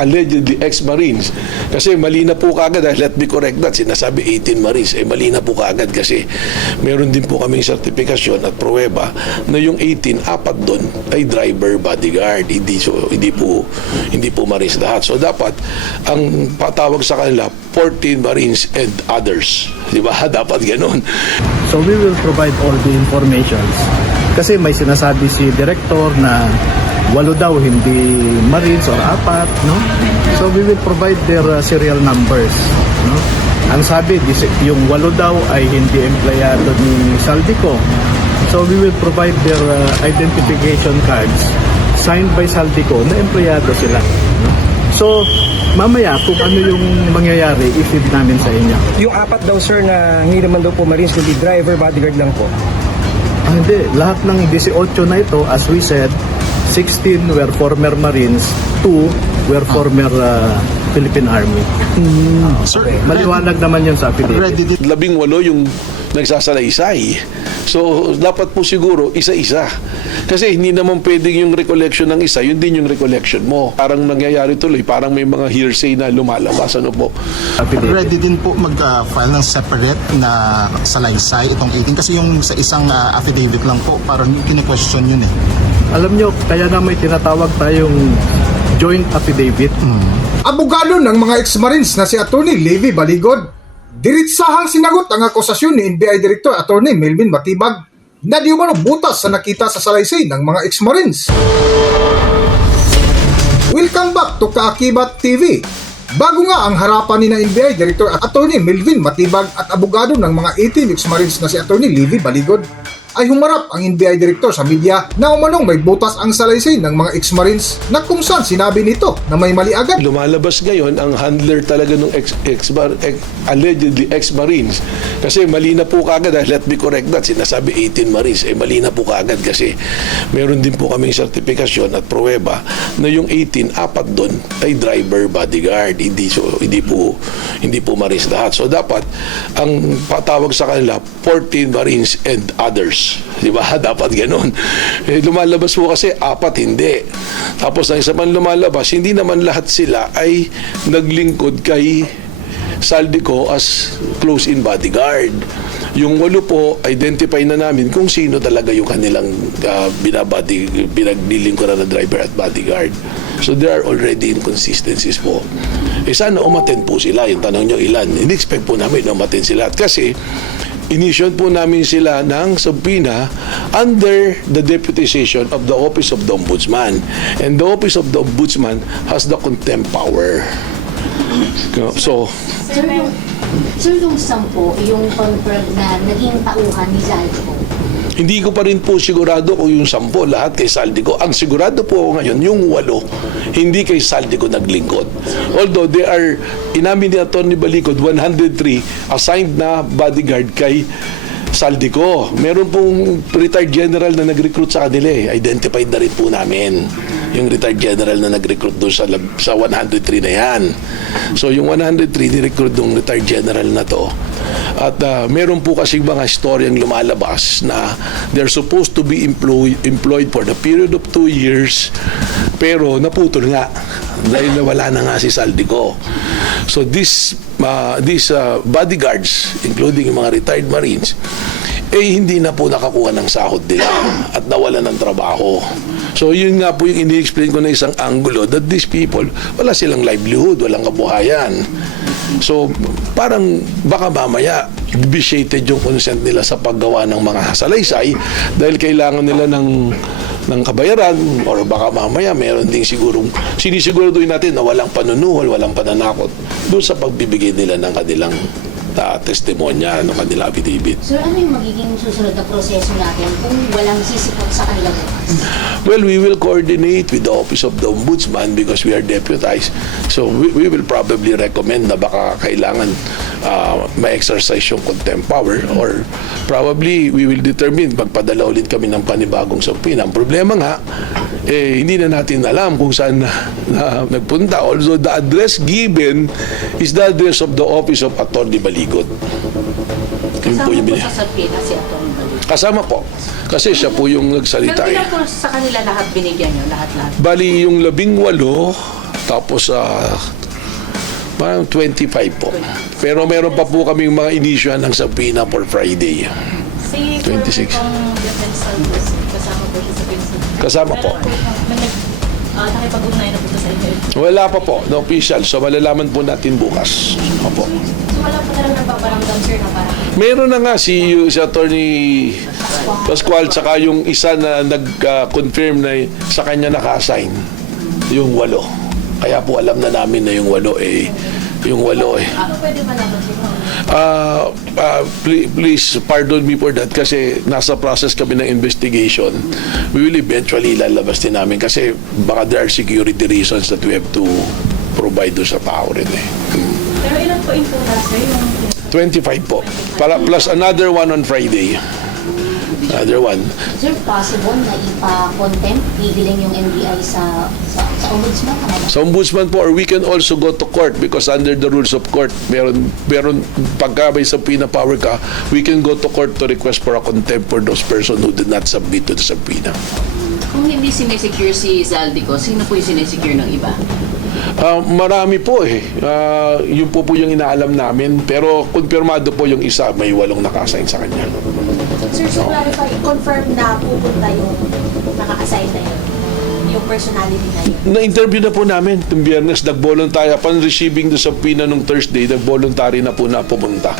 allegedly ex-Marines. Kasi mali na po kaagad, let me correct that, sinasabi 18 Marines, mali na po kaagad kasi meron din po kaming sertifikasyon at pruweba na yung 18, apat doon ay driver bodyguard, hindi po Marines lahat. So dapat ang patawag sa kanila 14 Marines and others, di ba? Dapat ganun. So we will provide all the informations kasi may sinasabi si Director na 8 daw hindi Marines or 4, no? So we will provide their serial numbers, no? Ang sabi, yung 8 daw ay hindi empleyado ni Saldico. So we will provide their identification cards signed by Saldico na empleyado sila, no? So mamaya kung ano yung mangyayari, i-feed namin sa inyo. Yung 4 daw sir na hindi naman daw po Marines, kundi driver, bodyguard lang po. Hindi, lahat ng 18 na ito, as we said, 16 were former Marines, 2 were former Philippine Army. Sir, Maliwanag naman yun sa affidavit. 18 yung nagsasalaysay. So, dapat po siguro isa-isa. Kasi hindi naman pwedeng yung recollection ng isa, yun din yung recollection mo. Parang nangyayari tuloy, parang may mga hearsay na lumalabas. Ano po? ready din po mag-file ng separate na salaysay itong 18 kasi yung sa isang affidavit lang po parang kine-question yun eh. Alam nyo, kaya na may tinatawag tayong joint affidavit. Abogado ng mga ex-Marines na si Atty. Levi Baligod, diritsahang sinagot ang akusasyon ni NBI Director Atty. Melvin Matibag na di umano butas sa nakita sa salaysay ng mga ex-Marines. Welcome back to Kaakibat TV. Bago nga ang harapan ni na NBI Director Atty. Melvin Matibag at abogado ng mga 18 ex-Marines na si Atty. Levi Baligod, ay humarap ang NBI Director sa media na umanong may butas ang salaysay ng mga ex-Marines na kung saan sinabi nito na may mali agad. Lumalabas ngayon ang handler talaga ng allegedly ex-Marines. Kasi mali na po kaagad, let me correct that, sinasabi 18 Marines, mali na po kaagad kasi meron din po kaming sertifikasyon at pruweba na yung 18, apat doon ay driver bodyguard, hindi po Marines lahat. So dapat ang patawag sa kanila 14 Marines and others. Di ba? Dapat ganun. Lumalabas po kasi apat hindi. Tapos ang isa man lumalabas, hindi naman lahat sila ay naglingkod kay Saldico as close-in bodyguard. Yung 8 po, identify na namin kung sino talaga yung kanilang pinaglilingkuran na driver at bodyguard. So there are already inconsistencies po. Sana umattend po sila. Yung tanong nyo ilan. In-expect po namin na umattend sila. At kasi inisyon po namin sila ng subpoena under the deputization of the Office of the Ombudsman. And the Office of the Ombudsman has the contempt power. So, Sir, yung 10, yung confirm na naging tauhan ni Saldico, hindi ko pa rin po sigurado kung yung 10 lahat kay Saldico. Ang sigurado po ako ngayon, yung 8, hindi kay Saldico naglingkod. Although they are, inamin ni Atty. Baligod, 103 assigned na bodyguard kay Saldico. Meron pong retired general na nag-recruit sa kanila Identified na rin po namin yung retired general na nag-recruit doon sa 103 na yan. So yung 103, ni-recruit yung retired general na to. At meron po kasi mga storyang lumalabas na they're supposed to be employed for the period of 2 years, pero naputol nga dahil nawala na nga si Saldico. So these bodyguards, including yung mga retired Marines, hindi na po nakakuha ng sahod nila at nawala ng trabaho. So yun nga po yung ini-explain ko na isang angulo, that these people, wala silang livelihood, walang kabuhayan. So parang baka mamaya vitiated yung consent nila sa paggawa ng mga salaysay dahil kailangan nila ng kabayaran, or baka mamaya meron ding sinisiguraduhin natin na walang panunuhol, walang pananakot doon sa pagbibigay nila ng kanilang testimonya ng kanila affidavit. Sir, ano yung magiging susunod na proseso natin kung walang sisipot sa kanila bukas? Well, we will coordinate with the Office of the Ombudsman because we are deputized. So we will probably recommend na baka kailangan ma-exercise yung contempt power, or probably we will determine magpadala ulit kami ng panibagong subpoena. Ang problema nga, hindi na natin alam kung saan nagpunta. Although the address given is the address of the Office of Atty. Baligod. Kasama po sa subpoena si Atty. Baligod? Kasama po. Kasi siya po yung nagsalita. Pero ilan po sa kanila lahat binigyan nyo? Lahat? Bali yung 18, Tapos, parang 25 po. Pero meron pa po kaming mga inisyuhan ng subpoena for Friday. Si 26. Colonel Defense Santos, kasama po siya sa Pennsylvania. Kasama po. Nakipag-ugnay na po sa inyo. Wala pa po, no official. So, malalaman po natin bukas. Opo. So wala po talagang nagpaparamdam, sir, na parang Meron na nga si Attorney Pascual tsaka yung isa na nag-confirm na sa kanya naka-assign yung 8. Kaya po alam na namin na yung 8 ano pwede malaman sir? please pardon me for that kasi nasa process kami ng investigation. We will eventually lalabas din namin kasi baka there are security reasons that we have to provide doon sa tao rin eh. Pero ilan po yung total, sir? Yung 25 po. Plus another one on Friday. Another one. Sir, possible na ipa-contempt, pigiling yung NBI sa ombudsman? Sa ombudsman po, or we can also go to court because under the rules of court, meron pagka may subpoena power ka, we can go to court to request for a contempt for those person who did not submit to the subpoena. Kung hindi sinesecure si Zaldico, sino po yung sinesecure ng iba? Marami po eh. Yun po yung inaalam namin. Pero kumpirmado po yung isa, may 8 naka-assign sa kanya. Sir, so clarify, confirm na pupunta yung naka-assign na yun, yung personality na yun. Na-interview na po namin itong Biyernes, nag-voluntary upon receiving the subpoena nung Thursday, nag-voluntary na po na pumunta.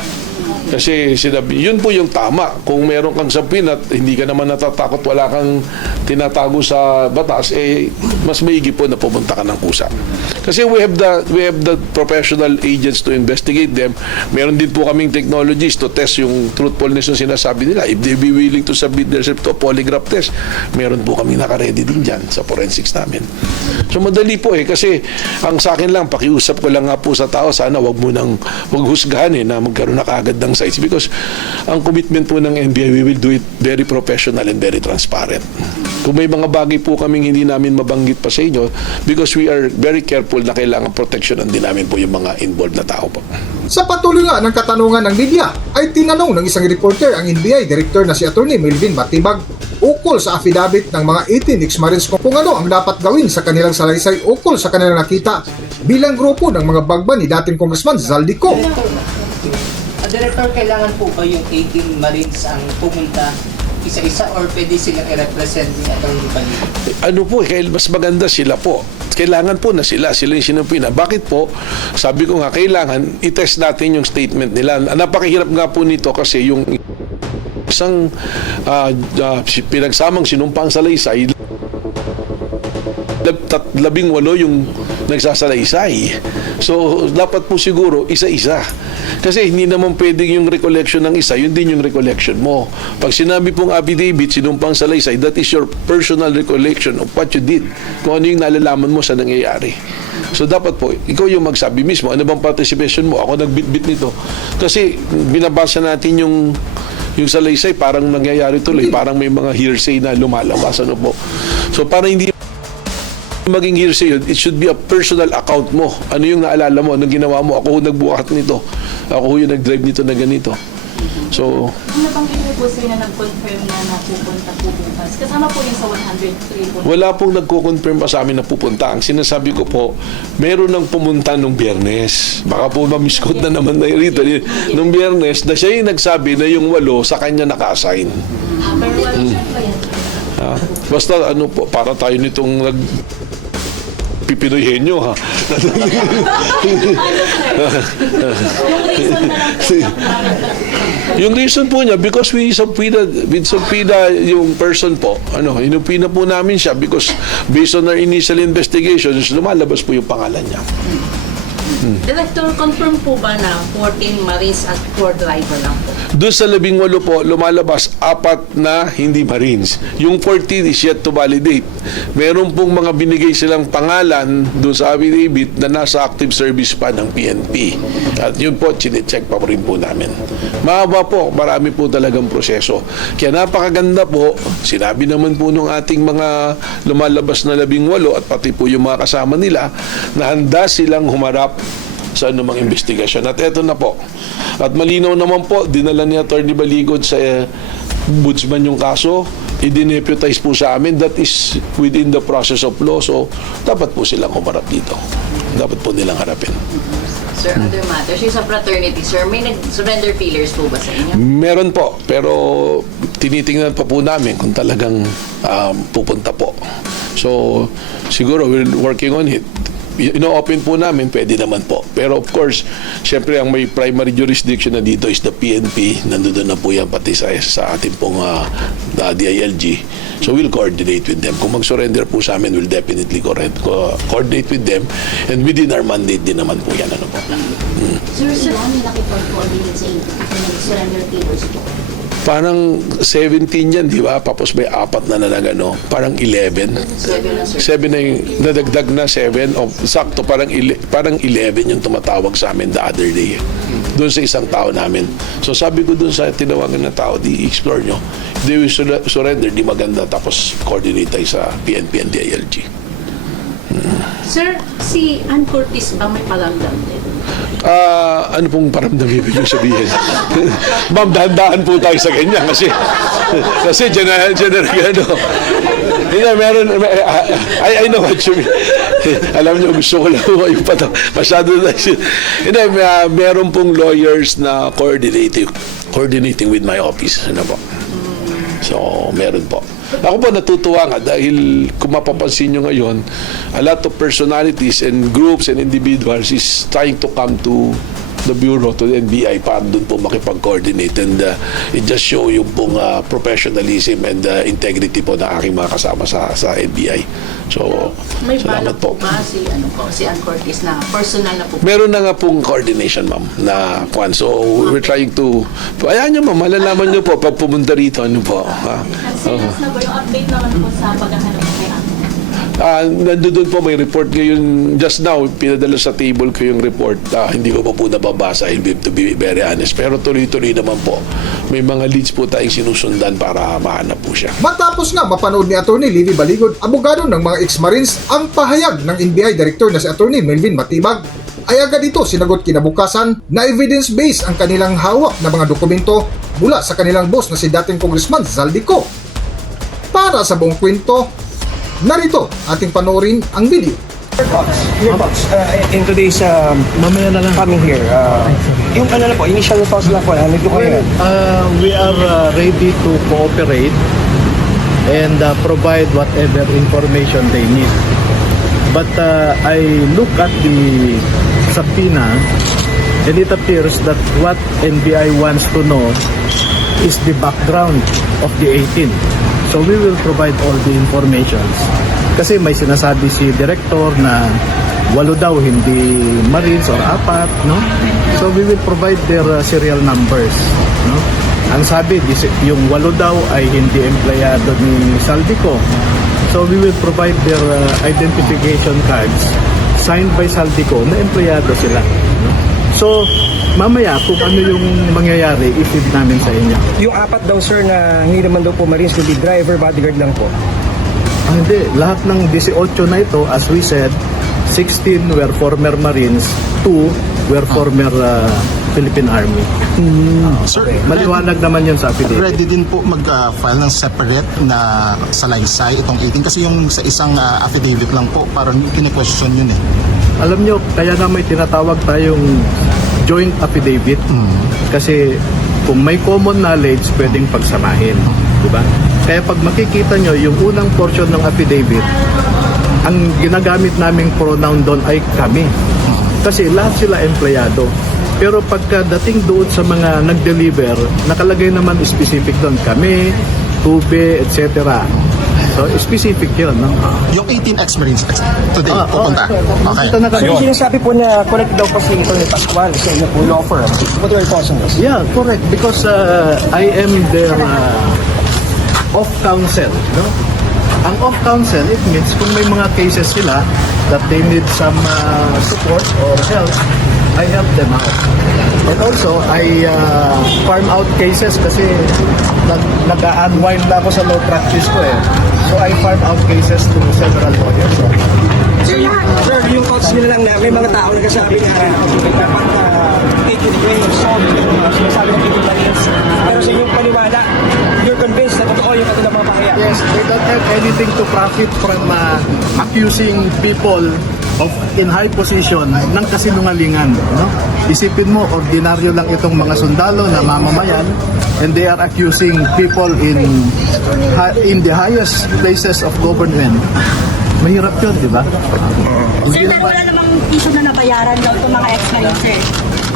Kasi sinabi, yun po yung tama. Kung meron kang subpoena at hindi ka naman natatakot, wala kang tinatago sa batas, mas maigi po na pumunta ka ng kusa. Kasi we have the professional agents to investigate them. Meron din po kaming technologies to test yung truthfulness ng sinasabi nila. If they be willing to submit themselves to a polygraph test, meron po kaming naka-ready din dyan sa forensics namin. So madali po kasi ang sa akin lang, pakiusap ko lang nga po sa tao, sana wag husgahan na magkaroon na kaagad ng sites because ang commitment po ng NBI, we will do it very professional and very transparent. Kung may mga bagay po kaming hindi namin mabanggit pa sa inyo because we are very careful na kailangan proteksyonan din namin po yung mga involved na tao po. Sa patuloy nga ng katanungan ng media, ay tinanong ng isang reporter ang NBI Director na si Atty. Melvin Matibag ukol sa affidavit ng mga 18 ex-Marines kung ano ang dapat gawin sa kanilang salaysay ukol sa kanilang nakita bilang grupo ng mga bagban ni dating Congressman Zaldico. Director, kailangan po ba yung 18 Marines ang pumunta isa-isa or pwede silang i-represent ni Atty. Baligo? Ano po, mas maganda sila po. Kailangan po na sila yung sinumpina. Bakit po? Sabi ko nga, kailangan i-test natin yung statement nila. Napakahirap nga po nito kasi yung isang pinagsamang sinumpang salaysay, 18 yung nagsasalaysay. So, dapat po siguro isa-isa. Kasi hindi naman pwedeng yung recollection ng isa, yun din yung recollection mo. Pag sinabi pong affidavit, sinumpang salaysay, that is your personal recollection of what you did. Kung ano yung nalalaman mo sa nangyayari. So, dapat po, ikaw yung magsabi mismo, ano bang participation mo? Ako nagbitbit nito. Kasi, binabasa natin yung salaysay, parang nangyayari tuloy, parang may mga hearsay na lumalabas. Ano po? So, para hindi maging hearsay yun, it should be a personal account mo. Ano yung naalala mo, anong ginawa mo, ako yung nagbuhat nito, ako yung nag-drive nito na ganito. So, Ang nabanggit niyo po, sir, na nag-confirm na napupunta po bukas. Kasama po yung sa 103 po. wala pong nagko-confirm pa sa amin na pupunta. Ang sinasabi ko po, meron nang pumunta nung Biyernes. Baka po mamiskot na naman na rito. Nung Biyernes, na siya yung nagsabi na yung 8 sa kanya naka-assign. Pero sir ba yan? Basta ano po, para tayo nitong Pinoy henyo ha. Yung reason po niya, because with subpoena yung person po, inupina po namin siya because based on our initial investigations, lumalabas po yung pangalan niya. Director, confirm po ba na 14 Marines at 4 driver lang po? Doon sa 18 po, lumalabas 4 na hindi Marines. Yung 14 is yet to validate. Meron pong mga binigay silang pangalan doon sa affidavit na nasa active service pa ng PNP. At yun po, chinecheck pa rin po namin. Mahaba po, marami po talagang proseso. Kaya napakaganda po, sinabi naman po nung ating mga lumalabas na 18 at pati po yung mga kasama nila na handa silang humarap sa anumang investigasyon. At eto na po. At malinaw naman po, dinala ni Atty. Baligod sa ombudsman yung kaso. i-deputize po sa amin, that is within the process of law. So, dapat po silang humarap dito. Dapat po nilang harapin. Sir, other matters, yung sa fraternity, sir, may nag-surrender pillars po ba sa inyo? Meron po, pero tinitingnan pa po namin kung talagang pupunta po. So, siguro we're working on it. Ino-open po namin, pwede naman po. Pero of course, syempre ang may primary jurisdiction na dito is the PNP. Nandoon na po yan pati sa ating pong DILG. So we'll coordinate with them. Kung mag-surrender po sa amin, we'll definitely coordinate with them. And within our mandate din naman po yan. Ano po. Sir, may nakipag-coordinate sa inyo kung surrender papers po? Parang 17 yan, di ba? Tapos may 4 na ano, parang 11. 7 na yung nadagdag na 7. O, sakto, parang 11 yung tumatawag sa amin the other day. Doon sa isang tao namin. So sabi ko doon sa tinawagan na tao, di explore nyo. If they will surrender, di maganda. Tapos coordinate tayo sa PNP and DILG. Sir, si Ann Curtis ba may palamdam din? Ano pong paramdam ibig yung sabihin? Ma'am, dahan-dahan po tayo sa ganyan kasi general ano. Meron, I know what you mean. Alam niyo, gusto ko lang yung pato. Masyado na. Meron pong lawyers na coordinating with my office. Ano po? So, meron po. Ako po natutuwa nga dahil kung mapapansin nyo ngayon, a lot of personalities and groups and individuals is trying to come to the Bureau, to the NBI para doon po makipag-coordinate and it just show yung pong professionalism and integrity po na aking mga kasama sa NBI. So, May salamat balak po ba si Ann Curtis na personal na po? Meron na nga pong coordination, ma'am, na kwan. So, we're trying to, ayan nyo, ma'am, malalaman nyo po pag pumunta rito, ano po. Sir, na ba yung update naman po sa paghahanap kay Ann? Nandun po may report ngayon just now, pinadala sa table ko yung report. Hindi ko pa po nababasa, to be very honest, pero tuloy-tuloy naman po may mga leads po tayong sinusundan para mahanap po siya. Matapos nga mapanood ni Atty. Livy Baligod, abogado ng mga ex-Marines, ang pahayag ng NBI Director na si Atty. Melvin Matibag, ay agad ito sinagot kinabukasan na evidence-based ang kanilang hawak na mga dokumento mula sa kanilang boss na si dating Congressman Zaldico. Para sa buong kwento, narito ating panoorin ang video. Your thoughts in today's Mamaya na lang. coming here. Yung ano na po, initial thoughts lang po, ano po kayo? We are ready to cooperate and provide whatever information they need. But I look at the subpoena and it appears that what NBI wants to know is the background of the 18. So we will provide all the informations. Kasi may sinasabi si Director na 8 daw hindi Marines or 4, no? So we will provide their serial numbers, no? Ang sabi, yung 8 daw ay hindi empleyado ni Saldico. So we will provide their identification cards signed by Saldico na empleyado sila, no? So mamaya kung ano yung mangyayari, i-feed namin sa inyo. Yung 4 daw sir na hindi naman daw po Marines, kundi driver, bodyguard lang po. Hindi, lahat ng 18 na ito, as we said, 16 were former Marines, 2 were former Philippine Army. Sir, Maliwanag naman yun sa affidavit. ready din po mag-file ng separate na salaysay itong 18 kasi yung sa isang affidavit lang po parang kine-question yun eh. Alam nyo, kaya na may tinatawag tayong joint affidavit kasi kung may common knowledge, pwedeng pagsamahin. Diba? Kaya pag makikita nyo, yung unang portion ng affidavit, ang ginagamit naming pronoun doon ay kami. Kasi lahat sila empleyado. Pero pagkadating doon sa mga nag-deliver, nakalagay naman specific doon. Kami, tube, etc. So, specific yun. No? Yung 18 ex-Marines today pupunta. Okay. Ito na So yung sinasabi po na correct daw po si Atty. Pascual sa inyo po law firm. What are your thoughts on this? Yeah, correct. Because I am their off counsel. No? Ang off counsel, it means kung may mga cases sila that they need some support or help, I help them out. And also, I farm out cases kasi nag-unwind na ako sa law practice ko eh. So I farm out cases to several lawyers. Sir, yung thoughts nila lang na may mga tao nagsasabi na dapat take with grain of salt, sinasabi ng Philippine Marines. Pero sa inyong paniwala. You're convinced na totoo yung kanilang mga pahayag. Yes, they don't have anything to profit from accusing people of in high position ng kasinungalingan. No? Isipin mo, ordinaryo lang itong mga sundalo na mamamayan and they are accusing people in the highest places of government. Mahirap yun, di ba? Sir, pero wala namang piso na nabayaran daw itong mga ex-marines, sir.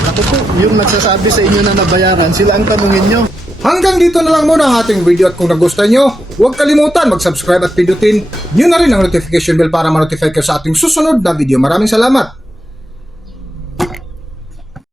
Ako po, yung nagsasabi sa inyo na nabayaran, sila ang tanungin nyo. Hanggang dito na lang muna ang ating video at kung nagustuhan nyo, huwag kalimutan mag-subscribe at pindutin nyo na rin ang notification bell para ma-notify kayo sa ating susunod na video. Maraming salamat!